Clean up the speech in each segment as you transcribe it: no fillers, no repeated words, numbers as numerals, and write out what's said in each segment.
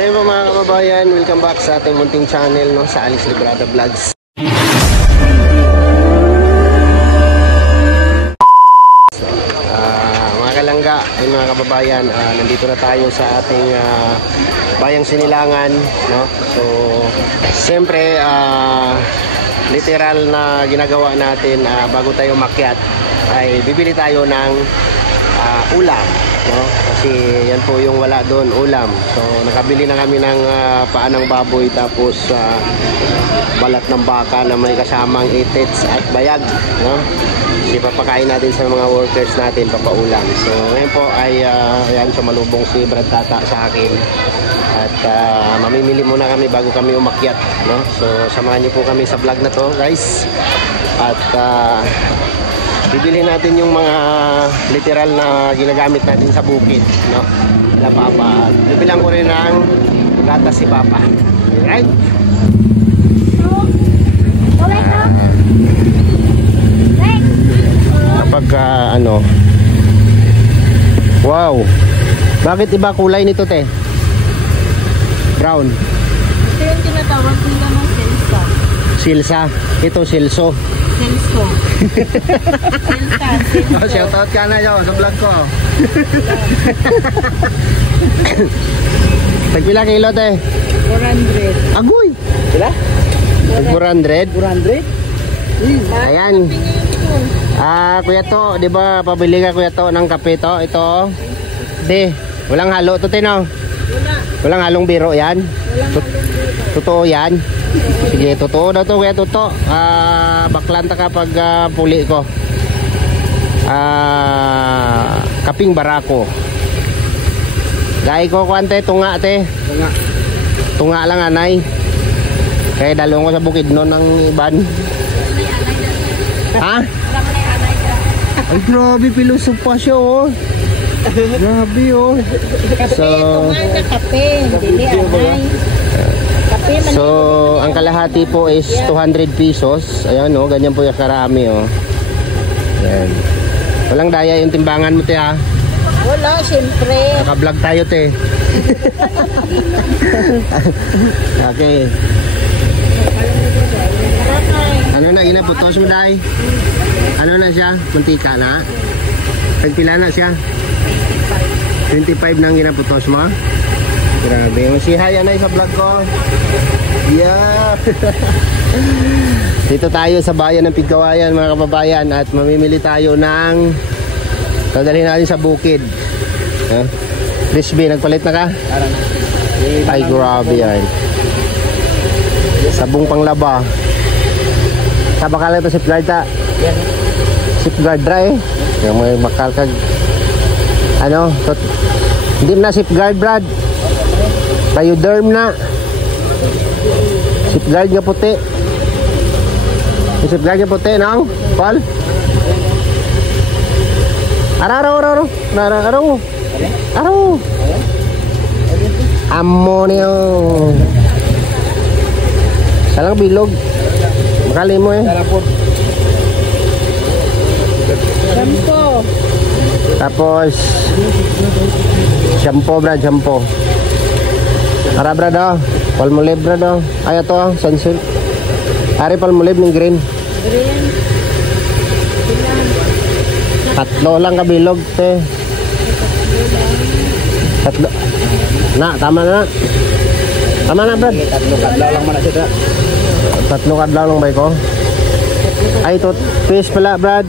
So yun po mga kababayan, welcome back sa ating munting channel, no, sa Alice Librada Vlogs. Mga kalangga, ay mga kababayan, nandito na tayo sa ating bayang Sinilangan, no? So siyempre literal na ginagawa natin bago tayo makyat ay bibili tayo ng ulam, no? Kasi yan po yung wala doon, ulam. So nakabili na kami ng paa ng baboy, tapos balat ng baka na may kasamang itits at bayag, no? Kasi papakain natin sa mga workers natin, papaulam. So ngayon po ay ayan, sumalubong si Brad Tata sa akin. At mamimili muna kami bago kami umakyat, no? So samahan niyo po kami sa vlog na to, guys. At bibili natin yung mga literal na ginagamit natin sa bukid, no? Na Papa. Bibilang ko rin ng gatas si Papa. Right? Kapag ano, wow, bakit iba kulay nito, te? Brown. Ito yung tinatawag nila ng silsa. Silsa. Ito silso. Silso. Silsa. Shoutout ka na yun sa vlog ko. Tagpila kilo, te? 400. Agoy! Pila? 400? 400? Ayan. Kuya to, di ba pabili ka kuya to ng kape to? Ito. Di, walang halo to, tino. Walang halong biro yan. Totoo yan. Sige, totoo daw to, kuya, totoo. Baklanta kapag puli ko. Kaping barako. Gay ko kuante, tunga, te. Tunga lang, anay. Kaya dalawang ko sa bukid noon ng iban. Ha? Ay, grabe, pilosopa siya, oh. Grabe, oh. So, ang kalahati po is 200 pesos. Ayan, oh, ganyan po yung karami, oh. Ayan. Walang daya yung timbangan mo, te, ha? Wala, siyempre. Naka-vlog tayo, te. Okay. Ano na, inaputos mo, day? Ano na siya? Muntika na? Pagpila na siya? 25 nang ginaputos mo? Grabe. Masihay na sa vlog ko. Yeah. Dito tayo sa bayan ng Pigkawayan, mga kababayan. At mamimili tayo ng dadalhin natin sa bukid. Crispy, nagpalit na ka? Ay, grabe yan. Sabong panglaba. Sabakala ito safeguard ta? Safeguard dry. Yung may makalkag. Ano? Hindi na safeguard, Brad. Bioderm na. Safeguard nga puti. Yung safeguard nga puti, no? Paul? Araw. Ammonio. Salang bilog. Makali mo, eh. Shampoo. Tapos shampoo, Brad, shampoo. Ara, Brad, oh. Palmolive, Brad, oh. Ay, ito, oh. Sunsilk. Ari, Palmolive ng green. Green. Tatlo lang kabilog, te. Tatlo. Na, tama na. Tama na, Brad. Tatlo kadlaw lang man siya. Tatlo kadlaw lang ba ko? Ay, ito, twist pala, Brad.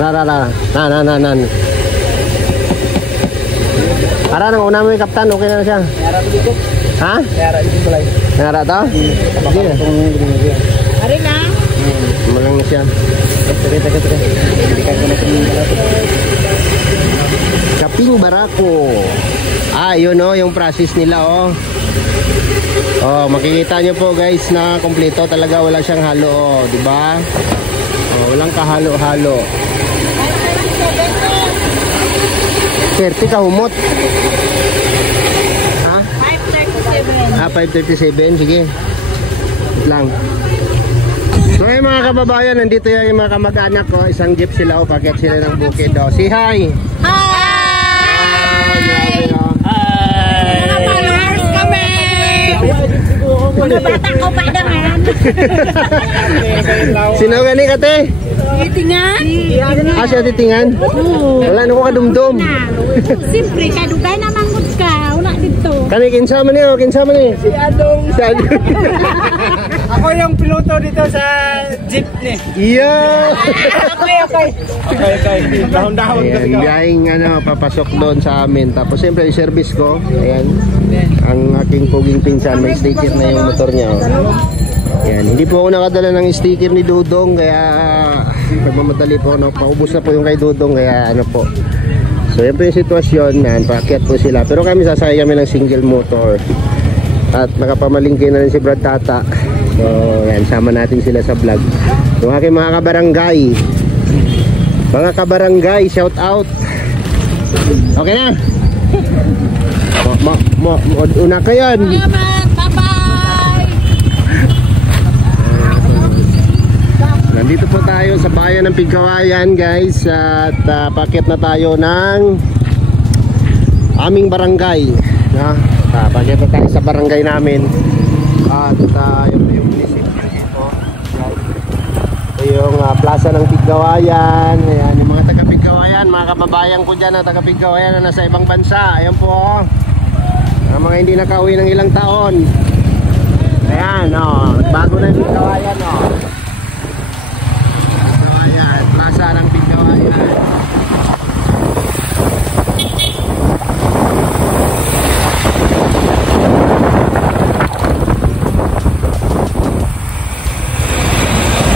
Nan. Ara, nang una mo yung kaptan, okay na siya. Nara dito. Ha? Nara dito balay. Nara to? Sige na. Ari na. Malang na siya. Kaping barako. Yun, oh, yung process nila, oh. Oh, makikita nyo po, guys, na kompleto talaga, wala siyang halo, oh, di ba? Oh, walang kahalo-halo. 30 ka humot. Ha? 537. 537, sige. Wait lang. So ay mga kababayan, nandito yung mga kamag-anak ko. Isang jeep sila o packet sila ng bukid. Si hi! Hi! Hi! Sino gani kate? Titingan. Siya titingan? Wala na ko kadumdum. Siyempre, kadugay na manggod ka. Wala dito. Kani kinsa man niyo, kinsa man ni? Si Adong. Si Adong. Ako yung piloto dito sa jeep ni. Yeah. Okay. Dahon-dahon kasi Ayan, ka. biyahing papasok doon sa amin. Tapos siyempre yung service ko, ayan, ang aking puging pinsan, may sticker na yung motor niya. Oh. Ayan, hindi po ako nakadala ng sticker ni Dudong, kaya nagmamadali po, no? Paubos na po yung kay Dudong, kaya ano po. So yan po yung sitwasyon, paakyat po sila. Pero kami sasakay kami ng single motor. At nakapamalingki na rin si Brad Tata. So yan, sama natin sila sa vlog. Yung aking mga kabarangay, shout out. Okay na? Una ka yan. Salamat. Bye-bye. Nandito po tayo sa bayan ng Pigkawayan, guys. At paket na tayo ng aming barangay. Paket na tayo sa barangay namin. At yung munisipyo dito. Ito yung plaza ng Pigkawayan. Ayan, yung mga taga-Pigkawayan, mga kababayan ko dyan na taga-Pigkawayan na nasa ibang bansa. Ayan po, oh. Ang mga hindi nakauwi ng ilang taon. Ayan, oh. Bago na yung Pigkawayan, oh. Pigkawayan, plaza ng Pigkawayan.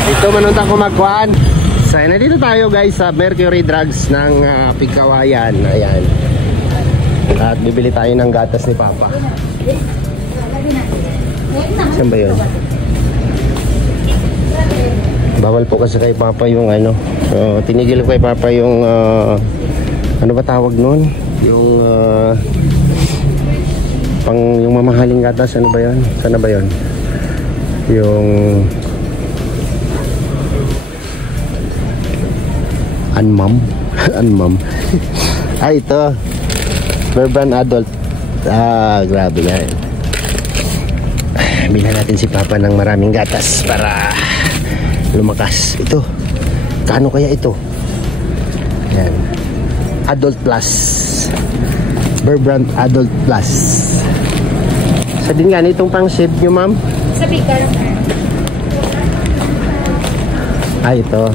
Dito manuntang kumagkuhan. So nandito tayo guys sa Mercury Drugs ng Pigkawayan. Ayan. At bibili tayo ng gatas ni Papa. Saan ba yun? Bawal po kasi kay Papa yung ano. So tinigil ko kay Papa yung ano ba tawag nun? Yung yung mamahaling gatas. Ano ba yun? Sana ba yun? Yung Anmam. Anmam. Ito. Urban adult. Grabe yan. Bilhan natin si Papa ng maraming gatas para lumakas. Ito. Kano kaya ito? Yan. Adult Plus. Burbrand Adult Plus. Sa din nga itong pang shape nyo, ma'am? Sa bigger. Ito.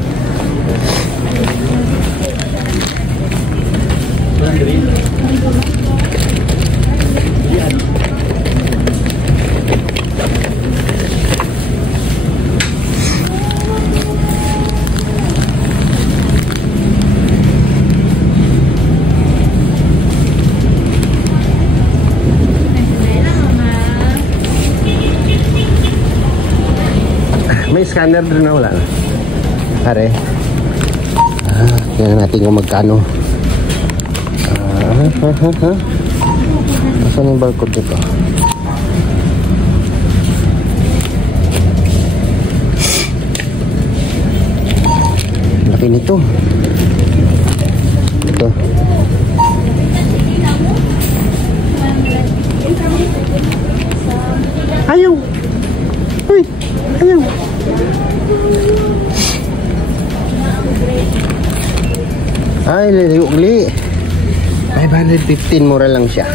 May scanner doon na wala na. Pare. Tingnan natin kung magkano. Saan yung barcode nito? Laki nito. Ito. Ayaw. Uy, ayaw. Ay, uli. 515, mura lang siya.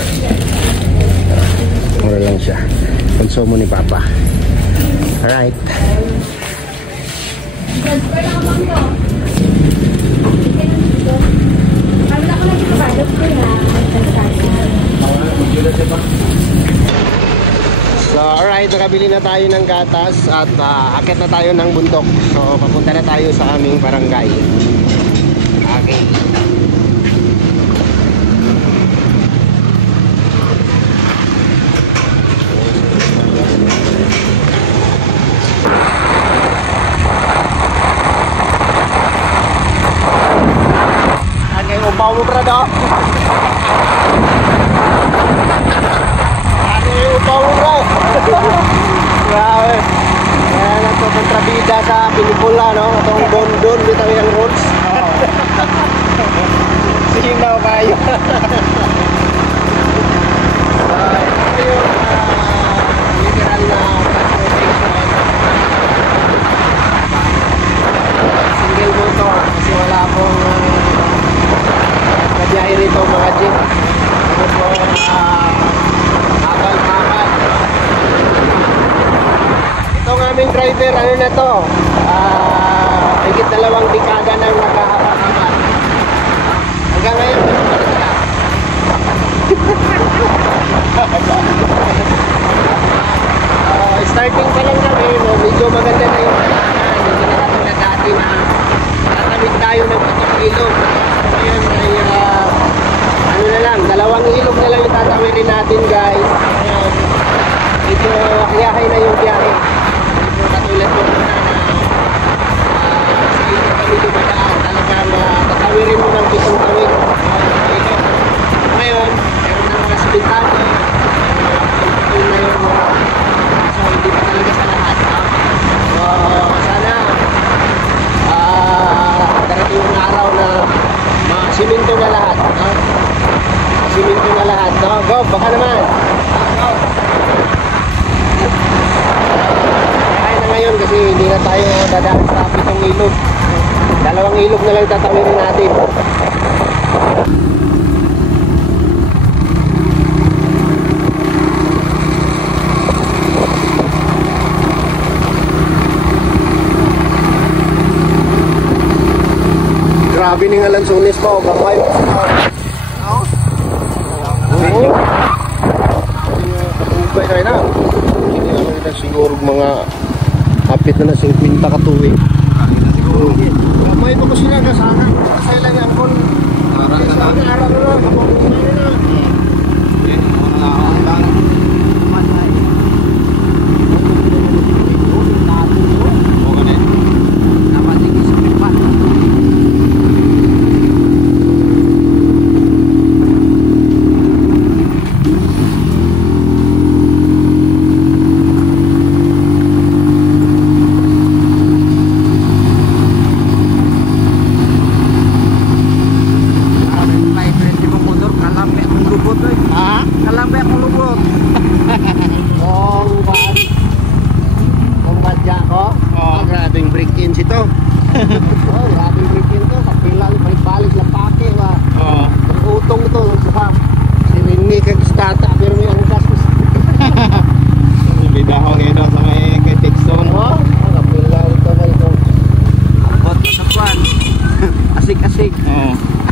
Mura lang siya. Konsumo ni Papa. Alright. So, alright. Nakabili na tayo ng gatas at akit na tayo ng bundok. So, papunta na tayo sa aming barangay. Okay. Upaw mo brado. Ano yung upaw mo bro? Grabe. Kaya nagpakontrabida sa pelikula, no? Itong Don bitaw yung roots. brother, ano na to? Higit 2 dekada nang naghahapak-hapak. Hanggang ngayon, starting pa lang kami, no? Medyo maganda na yung panahan. Hindi na natin na dati na tatawid tayo ng pitong ilog. Ngayon ay ano na lang, 2 ilog na lang yung tatawirin natin, guys. Ngayon, medyo akiyahay na yung biyahe. Medyo katulad mo na sa ilog kami dumadaan. Talagang tatawirin mo ng pitong tawid. Ngayon, meron na mga sibintado. Ito na yung so hindi pa talaga sa lahat. So sana darating yung araw na siminto na lahat. Siminto na lahat. Go, baka naman. Go. Kaya na ngayon kasi hindi na tayo dadaan sa pitong ilog. 2 ilog na lang tatawirin natin. Grabe ni nga lansunis mo, gamay mo. Oo. Patubay kayo na. Hindi naman na siguro mga hapit na 50 katuwi. Gamay mo ko sila kasana. Kasay lang yan po. Araw na.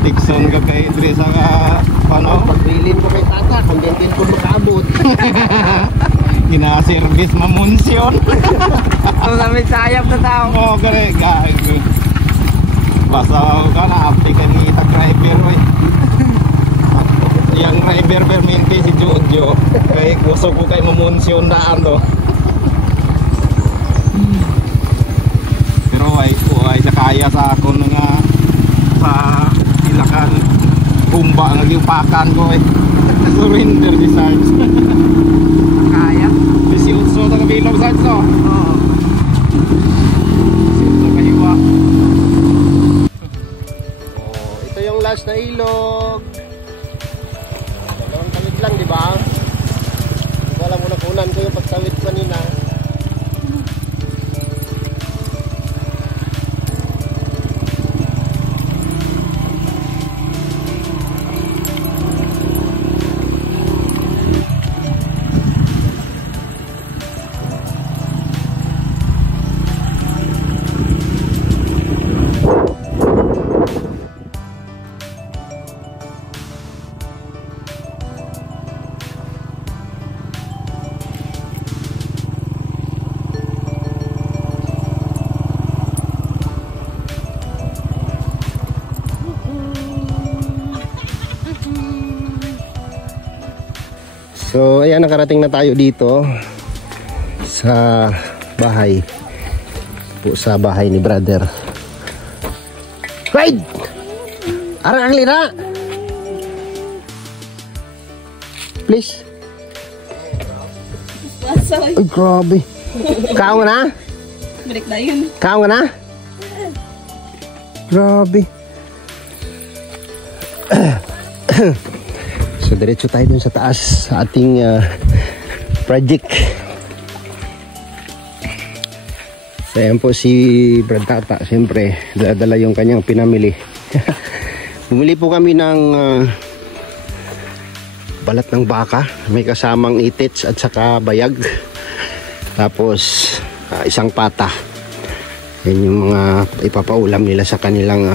Tikson ka kay Idris sa paano? Pagbilin ko kay tata, kung din ko makaabot. Gina-service mamunsyon. Ang may sayap na tao. Oo, kare, guys. Basta ka na, apti ka ni itag driver, wey. Yang driver perminti si Jojo. Kaya gusto ko kay mamunsyon na ano. Pero ay sa kaya sa ako nga sa ilakan bumba ang giupakan ko eh. Surrender designs. Kaya? 18 na kabilog sa ito. Oo. 18 na kahiwa. Ito yung last na ilog. Dalawang tawid lang, di ba? Hindi ko alam kung nakunan ko yung pagtawid kanina. So ayan, nakarating na tayo dito sa bahay po, sa bahay ni brother. Right! Arang ang lina! Please. Ay, grabe. Kao nga na? Break na yun. Kao nga na? Grabe. So diretso tayo dun sa taas sa ating project. So ayan po si Brad Tata, siyempre dala yung kanyang pinamili. Bumili po kami ng balat ng baka, may kasamang itits at saka bayag. Tapos isang pata. Yan yung mga ipapaulam nila sa kanilang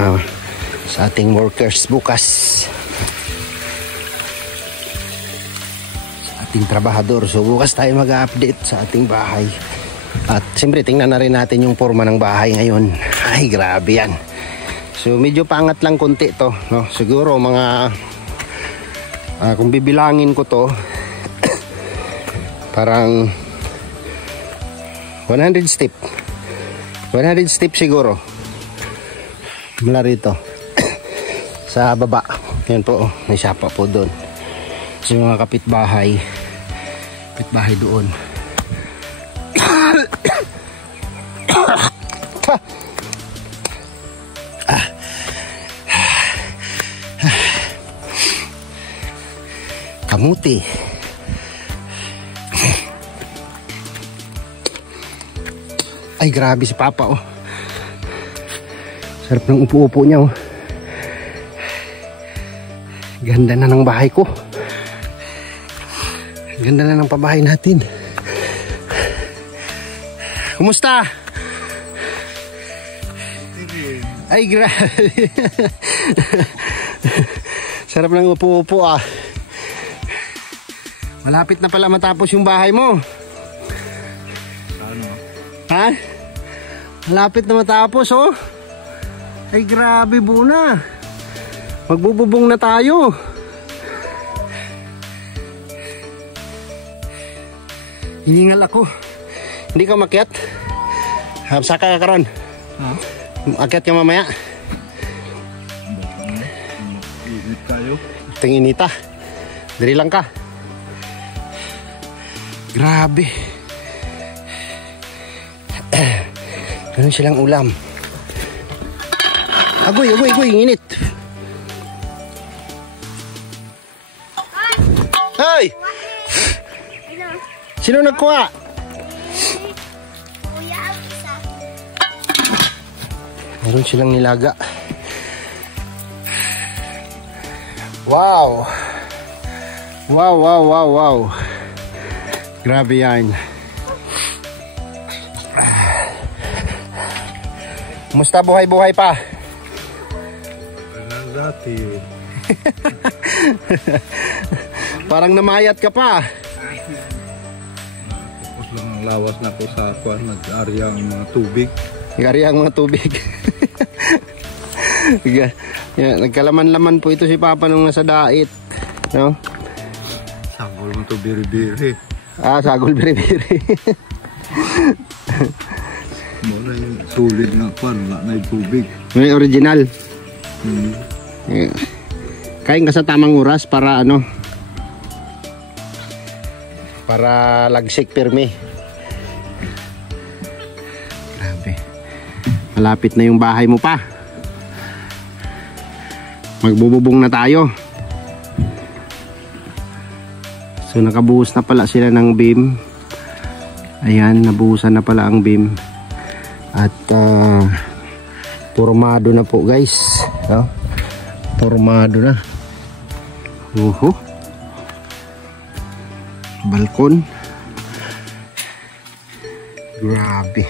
sa ating workers bukas. Sa ating trabahador. So bukas tayo mag-update sa ating bahay. At siyempre tingnan na rin natin yung forma ng bahay ngayon. Ay grabe yan. So medyo pangat lang konti to, no? Siguro mga kung bibilangin ko to parang 100 step. 100 step siguro. Mula rito sa baba. Yan po, may sapa po doon. So mga kapitbahay doon. Kamuti. Ay grabe si Papa oh. Sarap ng upo-upo niya oh. Ganda na ng bahay ko. Ganda na ng pabahay natin. Kumusta? Ay grabe. Sarap ng upo-upo ah. Malapit na pala matapos yung bahay mo. Ha? Malapit na matapos oh. Ay grabe buo na. Magbububong na tayo. Hiningal ako. Hindi ka makyat? Saka ka karon. Akyat ka mamaya. Iinit tayo. Tinginita. Dali lang ka. Grabe. Ganun silang ulam. Agoy, init. Hey! Sino nagkuha? Meron silang nilaga. Wow! Wow. Grabe yan. Kumusta buhay-buhay pa? Dati. Parang namayat ka pa. Tapos lang ang lawas na ko sa kuwan, nag-arya ang mga tubig. Nag-arya ang mga tubig. Nagkalaman-laman po ito si Papa nung nasa dait. No? Sagol mo to biri-biri. Sagol biri-biri. Mula yung sulit na kuwan, wala na yung tubig. May original. Kain ka sa tamang oras para ano? Para lagsik pirmi. Grabe. Malapit na yung bahay mo pa. Magbububong na tayo. So nakabuhos na pala sila ng beam. Ayan, nabuhusan na pala ang beam. At turmado na po guys, no? Turmado na. Balkon. Grabe.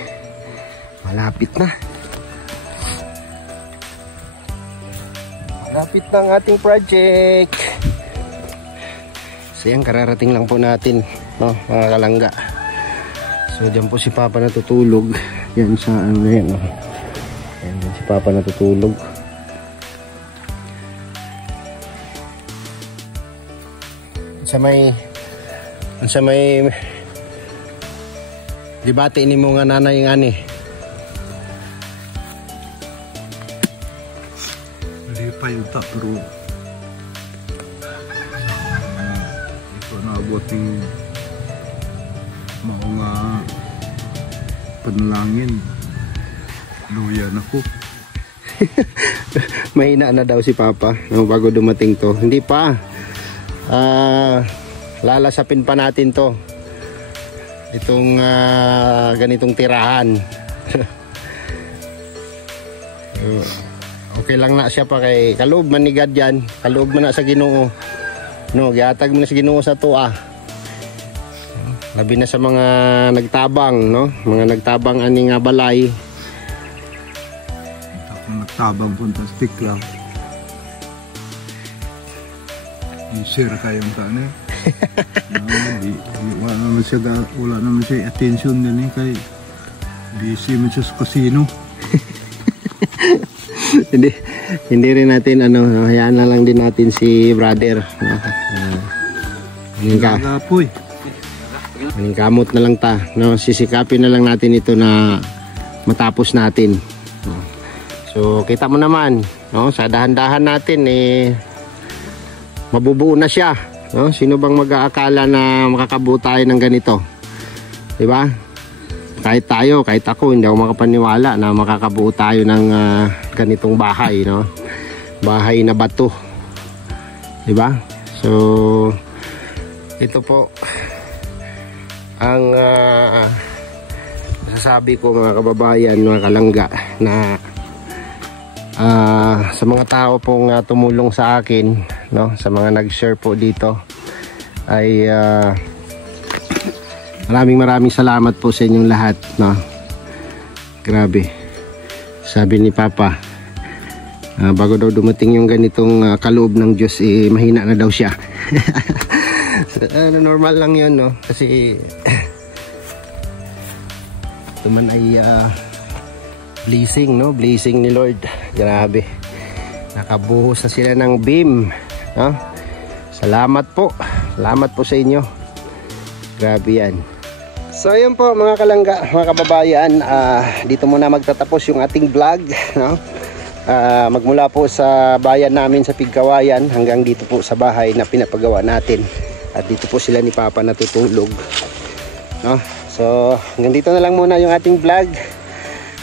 Malapit na. Malapit na ang ating project. So yan, kararating lang po natin, no, mga kalangga. So dyan po si Papa natutulog. Yan sa ano yan, no? Yan si Papa natutulog. Sa may debate ni mo nga nanay nga ni. Hindi pa yung pero ito naabot yung mga panalangin. Luyan ako. Mahina na daw si Papa, no, bago dumating to. Hindi pa. Lalasapin pa natin to. Itong ganitong tirahan. Okay lang na siya pa kay kaloob man ni God yan. Kaloob man na sa Ginoo. No, gihatag mo na sa Ginoo sa tuwa. Labi na sa mga nagtabang, no? Mga nagtabang ani nga balay. Ako nagtabang punta sa Tiklaw. Sir kayong kane. Wala naman siya attention din eh kay busy man siya sa casino. hindi rin natin hayaan na lang din natin si brother, no? Kamot na lang ta, no? Sisikapin na lang natin ito na matapos natin. So kita mo naman, no? Sa dahan-dahan natin mabubuo na siya, no? Sino bang mag-aakala na makakabuo tayo ng ganito, di ba? Kahit tayo, kahit ako, hindi ako makapaniwala na makakabuo tayo ng ganitong bahay, no? Bahay na bato, di ba? So ito po ang masasabi ko, mga kababayan, mga kalangga, na sa mga tao pong tumulong sa akin, no, sa mga nag-share po dito, ay maraming salamat po sa inyong lahat, no. Grabe, sabi ni Papa, bago daw dumating yung ganitong kaloob ng Diyos, mahina na daw siya. Normal lang yun, no, kasi ito man ay blessing, no, blessing ni Lord. Grabe, nakabuhos na sila ng beam, no? Salamat po sa inyo, grabe yan. So ayun po, mga kalangga, mga kababayan, dito muna magtatapos yung ating vlog, no? Magmula po sa bayan namin sa Pigkawayan hanggang dito po sa bahay na pinapagawa natin. At dito po sila ni Papa natutulog, no? So hanggang dito na lang muna yung ating vlog.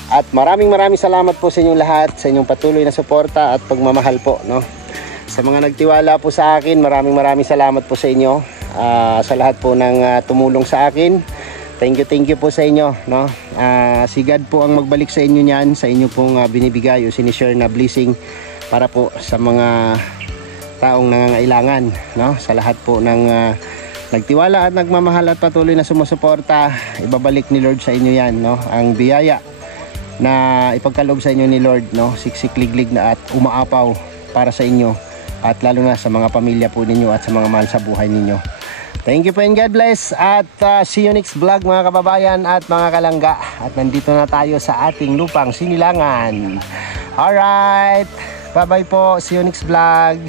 At maraming salamat po sa inyong lahat, sa inyong patuloy na suporta at pagmamahal po, no? Sa mga nagtiwala po sa akin, maraming salamat po sa inyo. Sa lahat po ng tumulong sa akin, thank you po sa inyo, no? Si God po ang magbalik sa inyo niyan, sa inyo pong binibigay o sinishare na blessing para po sa mga taong nangangailangan, no? Sa lahat po ng nagtiwala at nagmamahal at patuloy na sumusuporta, ibabalik ni Lord sa inyo yan, no? Ang biyaya na ipagkaloob sa inyo ni Lord, no? Siksik-liglig na at umaapaw para sa inyo, at lalo na sa mga pamilya po ninyo at sa mga mahal sa buhay ninyo. Thank you po and God bless, at see you next vlog, mga kababayan at mga kalangga. At nandito na tayo sa ating lupang Sinilangan. Alright, bye bye po, see you next vlog.